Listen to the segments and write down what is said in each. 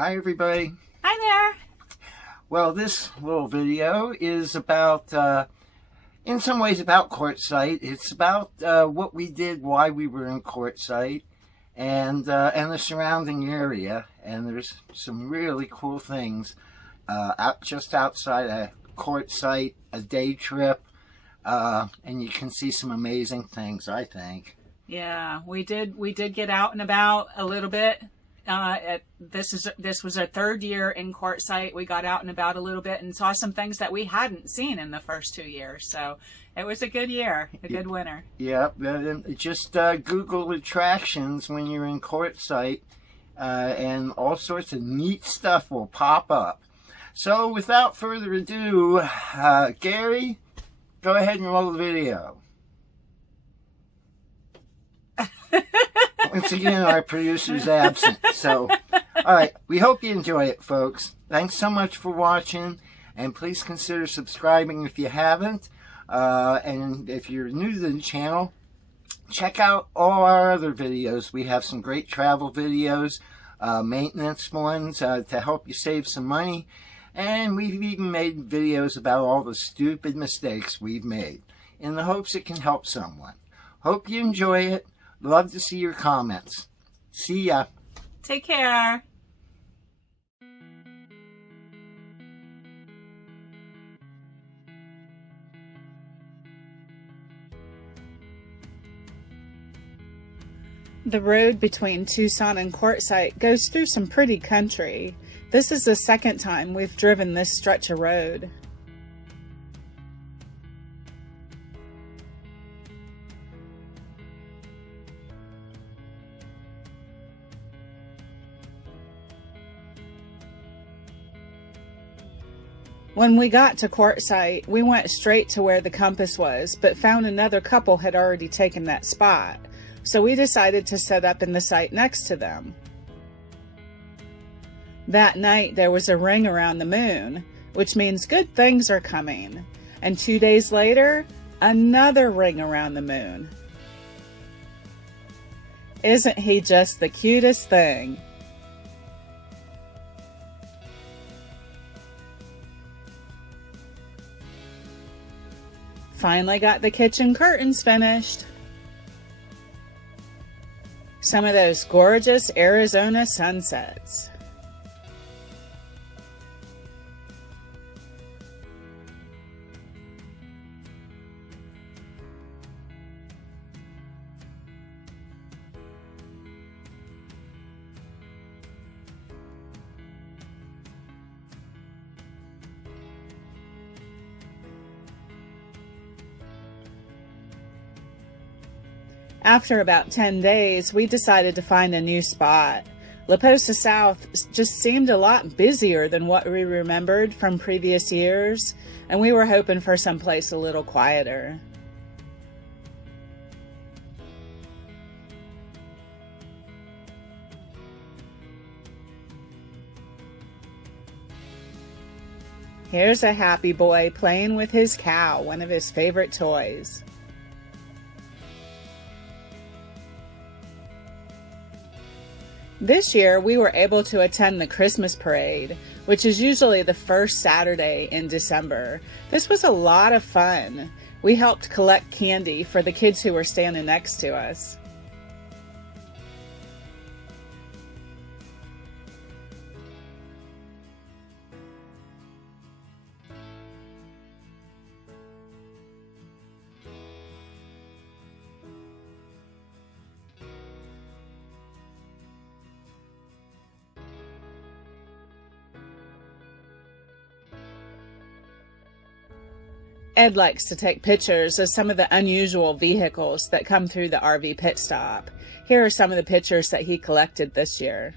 Hi everybody. Hi there. Well, this little video is about, in some ways about Quartzsite. It's about what we did, why we were in Quartzsite, and the surrounding area. And there's some really cool things just outside of Quartzsite, a day trip, and you can see some amazing things, I think. Yeah, we did get out and about a little bit. This was our third year in Quartzsite. We got out and about a little bit and saw some things that we hadn't seen in the first 2 years. So it was a good year, a good winter. Yeah, just Google attractions when you're in Quartzsite, and all sorts of neat stuff will pop up. So without further ado, Gary, go ahead and roll the video. Once again, our producer's absent. So, all right, we hope you enjoy it, folks. Thanks so much for watching, and please consider subscribing if you haven't. And if you're new to the channel, check out all our other videos. We have some great travel videos, maintenance ones to help you save some money. And we've even made videos about all the stupid mistakes we've made in the hopes it can help someone. Hope you enjoy it. Love to see your comments. See ya. Take care. The road between Tucson and Quartzsite goes through some pretty country. This is the second time we've driven this stretch of road. When we got to Quartzsite, we went straight to where the compass was, but found another couple had already taken that spot, so we decided to set up in the site next to them. That night there was a ring around the moon, which means good things are coming, and 2 days later, another ring around the moon. Isn't he just the cutest thing? Finally got the kitchen curtains finished. Some of those gorgeous Arizona sunsets. After about 10 days, we decided to find a new spot. Posa South just seemed a lot busier than what we remembered from previous years, and we were hoping for someplace a little quieter. Here's a happy boy playing with his cow, one of his favorite toys. This year, we were able to attend the Christmas parade, which is usually the first Saturday in December. This was a lot of fun. We helped collect candy for the kids who were standing next to us. Ed likes to take pictures of some of the unusual vehicles that come through the RV pit stop. Here are some of the pictures that he collected this year.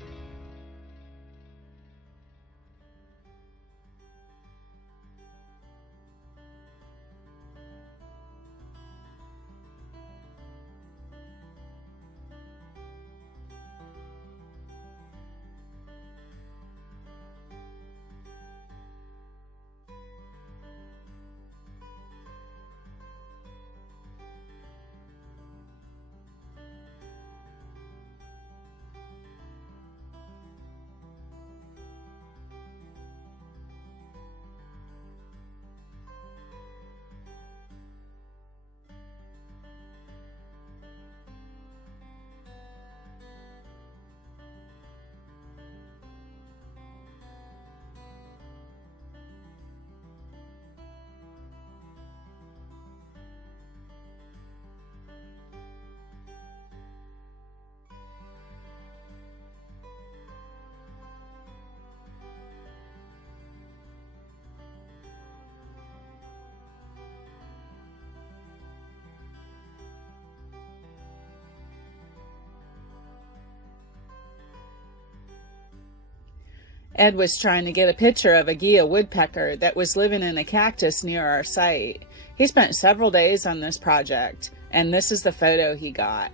Ed was trying to get a picture of a Gia woodpecker that was living in a cactus near our site. He spent several days on this project, and this is the photo he got.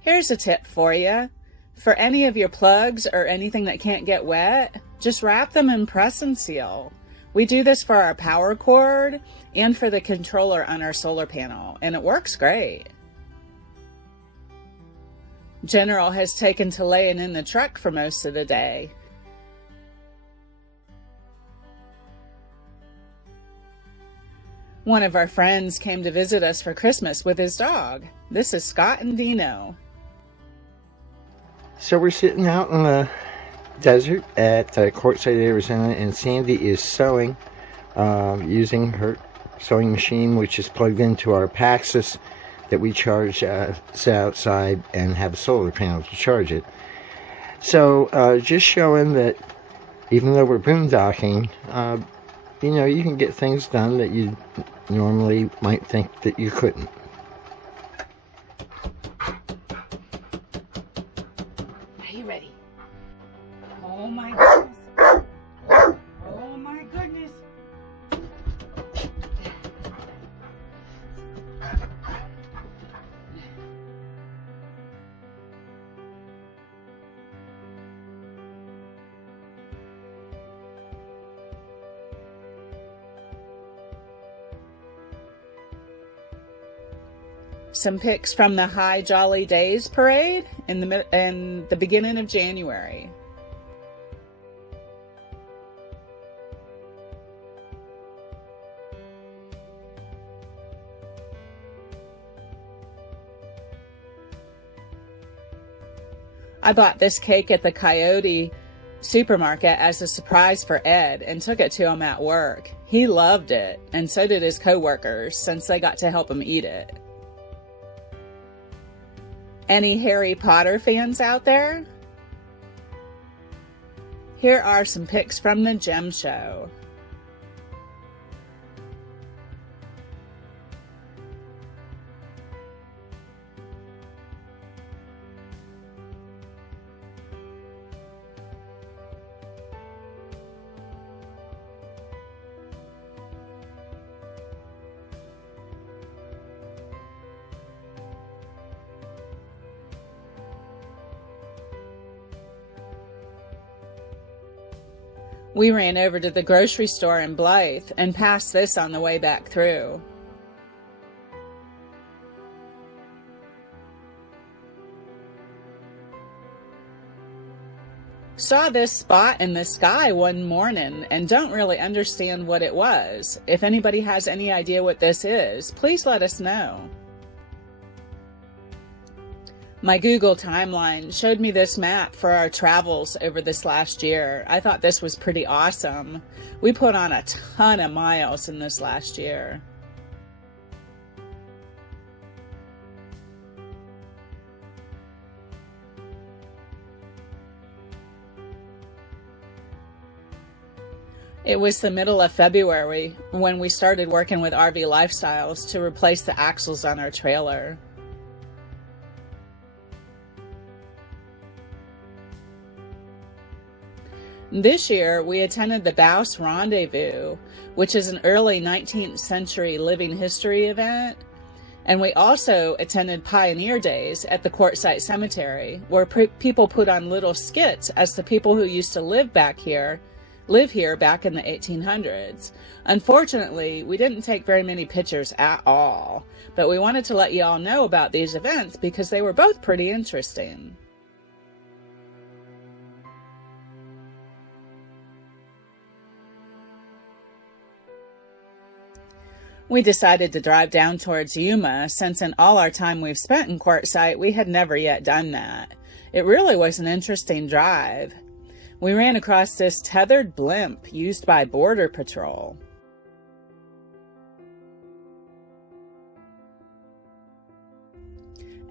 Here's a tip for you. For any of your plugs or anything that can't get wet, just wrap them in press and seal. We do this for our power cord and for the controller on our solar panel, and it works great. General has taken to laying in the truck for most of the day. One of our friends came to visit us for Christmas with his dog. This is Scott and Dino. So we're sitting out in the desert at Quartzsite, Arizona, and Sandy is sewing using her sewing machine, which is plugged into our Paxos that we charge, sit outside and have a solar panel to charge it. So just showing that even though we're boondocking, you know, you can get things done that you normally might think that you couldn't. Are you ready? Oh my goodness. Oh my goodness. Some pics from the High Jolly Days parade in the beginning of January. I bought this cake at the Coyote supermarket as a surprise for Ed and took it to him at work. He loved it, and so did his co-workers, since they got to help him eat it. Any Harry Potter fans out there? Here are some pics from the gem show. We ran over to the grocery store in Blythe and passed this on the way back through. Saw this spot in the sky one morning and don't really understand what it was. If anybody has any idea what this is, please let us know. My Google timeline showed me this map for our travels over this last year. I thought this was pretty awesome. We put on a ton of miles in this last year. It was the middle of February when we started working with RV Lifestyles to replace the axles on our trailer. This year, we attended the Bouse Rendezvous, which is an early 19th century living history event, and we also attended Pioneer Days at the Quartzsite Cemetery, where people put on little skits as the people who used to live here back in the 1800s. Unfortunately, we didn't take very many pictures at all, but we wanted to let you all know about these events because they were both pretty interesting. We decided to drive down towards Yuma, since in all our time we've spent in Quartzsite, we had never yet done that. It really was an interesting drive. We ran across this tethered blimp used by Border Patrol.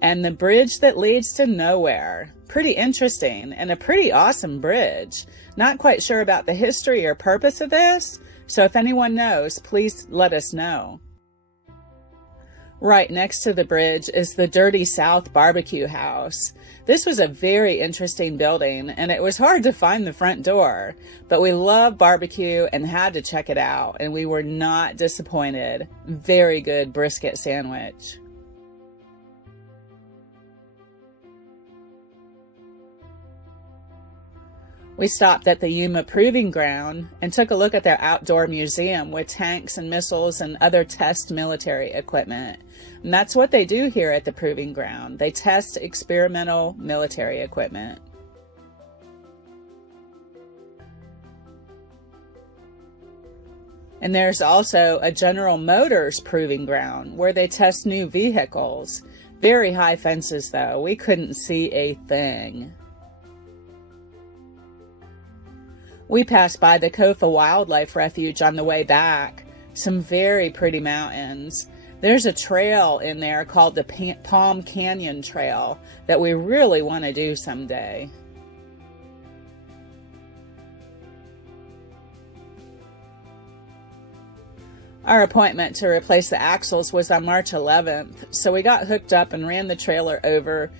And the bridge that leads to nowhere. Pretty interesting, and a pretty awesome bridge. Not quite sure about the history or purpose of this, so if anyone knows, please let us know. Right next to the bridge is the Dirty South barbecue house. This was a very interesting building, and it was hard to find the front door, but we love barbecue and had to check it out, and we were not disappointed. Very good brisket sandwich. We stopped at the Yuma Proving Ground and took a look at their outdoor museum with tanks and missiles and other test military equipment. And that's what they do here at the Proving Ground. They test experimental military equipment. And there's also a General Motors Proving Ground where they test new vehicles. Very high fences though. We couldn't see a thing. We passed by the Kofa Wildlife Refuge on the way back. Some very pretty mountains. There's a trail in there called the Palm Canyon Trail that we really want to do someday. Our appointment to replace the axles was on March 11th, so we got hooked up and ran the trailer over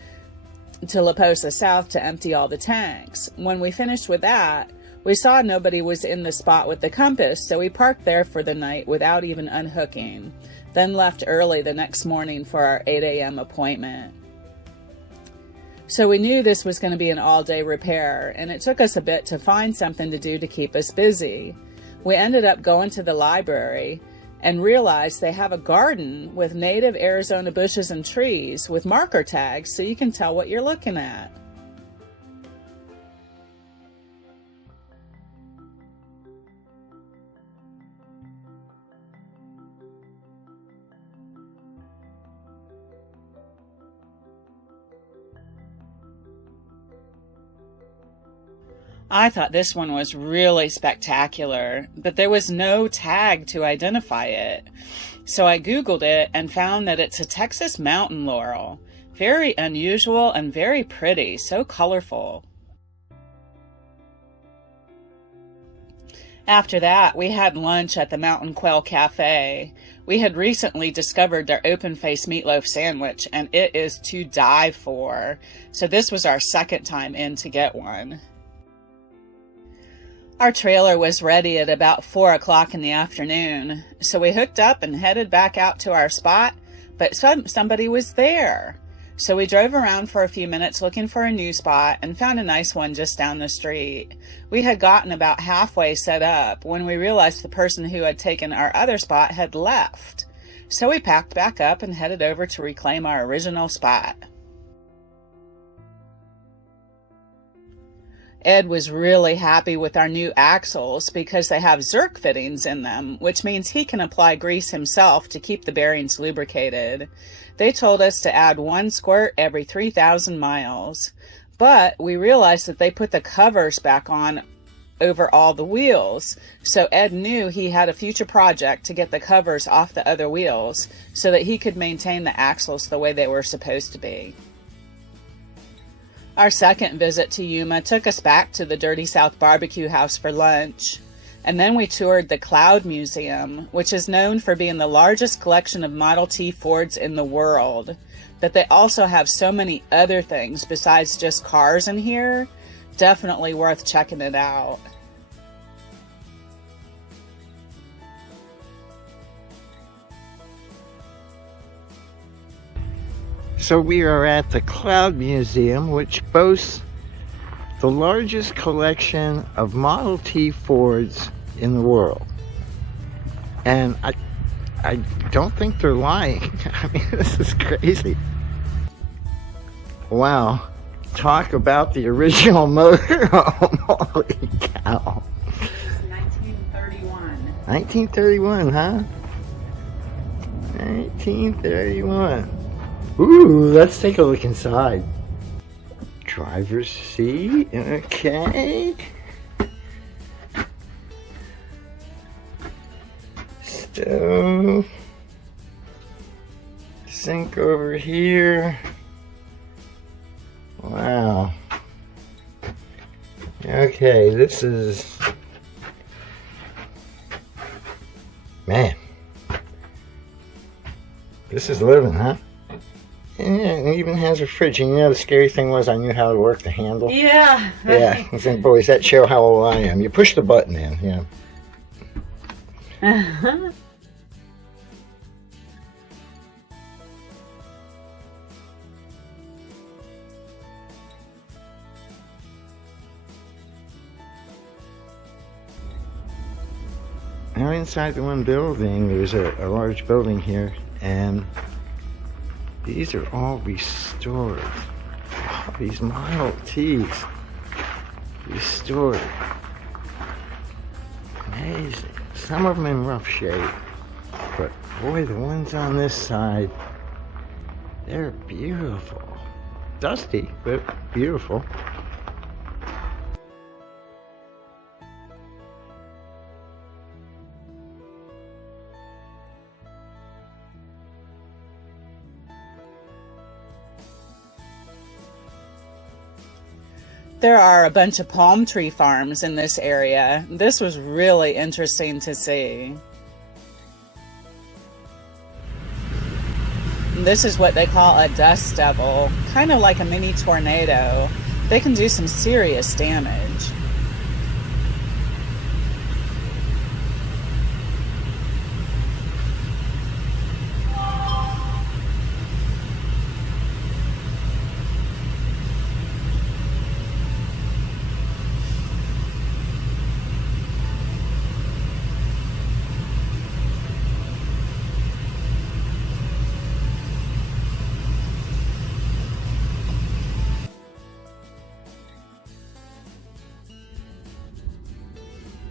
to Posa South to empty all the tanks. When we finished with that, we saw nobody was in the spot with the compass, so we parked there for the night without even unhooking, then left early the next morning for our 8 a.m. appointment. So we knew this was going to be an all-day repair, and it took us a bit to find something to do to keep us busy. We ended up going to the library and realized they have a garden with native Arizona bushes and trees with marker tags so you can tell what you're looking at. I thought this one was really spectacular, but there was no tag to identify it. So I Googled it and found that it's a Texas mountain laurel. Very unusual and very pretty, so colorful. After that, we had lunch at the Mountain Quail Cafe. We had recently discovered their open-faced meatloaf sandwich, and it is to die for. So this was our second time in to get one. Our trailer was ready at about 4 o'clock in the afternoon, so we hooked up and headed back out to our spot, but somebody was there. So we drove around for a few minutes looking for a new spot and found a nice one just down the street. We had gotten about halfway set up when we realized the person who had taken our other spot had left. So we packed back up and headed over to reclaim our original spot. Ed was really happy with our new axles because they have zerk fittings in them, which means he can apply grease himself to keep the bearings lubricated. They told us to add 1 squirt every 3,000 miles, but we realized that they put the covers back on over all the wheels, so Ed knew he had a future project to get the covers off the other wheels so that he could maintain the axles the way they were supposed to be. Our second visit to Yuma took us back to the Dirty South barbecue house for lunch, and then we toured the Cloud Museum, which is known for being the largest collection of Model T Fords in the world. But they also have so many other things besides just cars in here. Definitely worth checking it out. So we are at the Cloud Museum, which boasts the largest collection of Model T Fords in the world. And I don't think they're lying. I mean, this is crazy. Wow. Talk about the original motorhome. Holy cow. 1931. 1931, huh? 1931. Ooh, let's take a look inside. Driver's seat, okay. Stove. Sink over here. Wow. Okay, this is... Man. This is living, huh? Yeah, it even has a fridge. And you know the scary thing was I knew how to work the handle. Yeah. Yeah. I think, boys, that show how old I am. You push the button in, yeah. Uh-huh. Now inside the one building, there's a large building here, and these are all restored. Oh, these Model Ts, restored. Amazing. Some of them in rough shape, but boy, the ones on this side, they're beautiful. Dusty, but beautiful. There are a bunch of palm tree farms in this area. This was really interesting to see. This is what they call a dust devil, kind of like a mini tornado. They can do some serious damage.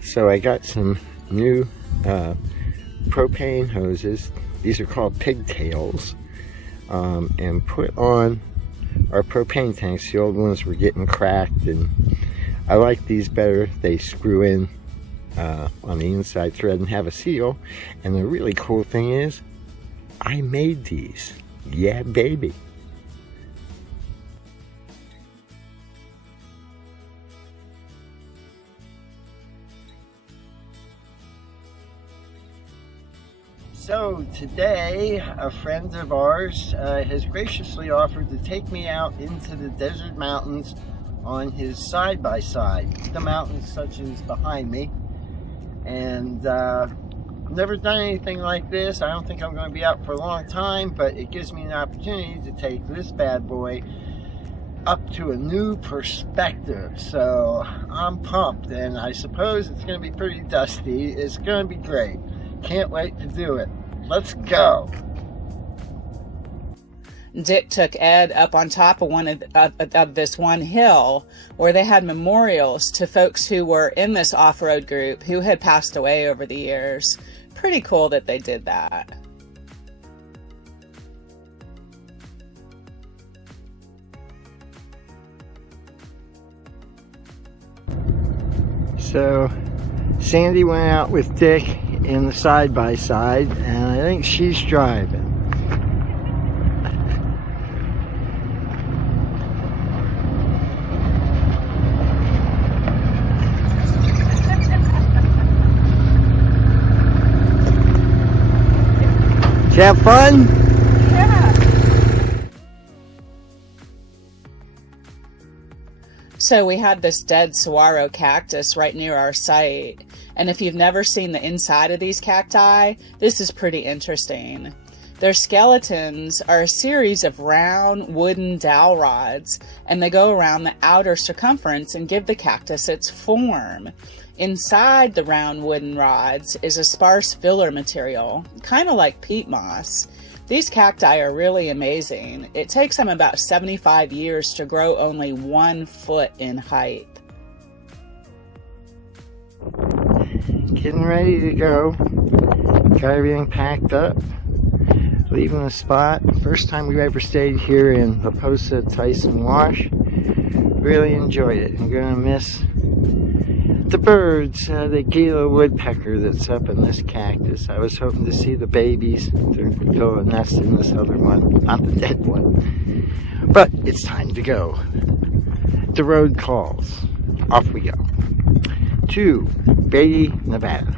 So I got some new propane hoses. These are called pigtails, and put on our propane tanks. The old ones were getting cracked, and I like these better. They screw in on the inside thread and have a seal. And the really cool thing is, I made these. Yeah, baby. So today, a friend of ours has graciously offered to take me out into the desert mountains on his side-by-side. The mountains such as behind me. And never done anything like this. I don't think I'm going to be out for a long time, but it gives me an opportunity to take this bad boy up to a new perspective. So I'm pumped, and I suppose it's going to be pretty dusty. It's going to be great. Can't wait to do it. Let's go. Dick took Ed up on top of of this one hill where they had memorials to folks who were in this off-road group who had passed away over the years. Pretty cool that they did that. So Sandy went out with Dick in the side-by-side, and I think she's driving. Did you have fun? So we had this dead saguaro cactus right near our site, and if you've never seen the inside of these cacti, this is pretty interesting. Their skeletons are a series of round wooden dowel rods, and they go around the outer circumference and give the cactus its form. Inside the round wooden rods is a sparse filler material, kind of like peat moss. These cacti are really amazing. It takes them about 75 years to grow only 1 foot in height. Getting ready to go. Got everything packed up. Leaving the spot. First time we've ever stayed here in the Posa Tyson Wash. Really enjoyed it. I'm gonna miss the birds, the Gila woodpecker that's up in this cactus. I was hoping to see the babies. They're building a nest in this other one, not the dead one. But it's time to go. The road calls. Off we go to Beatty, Nevada.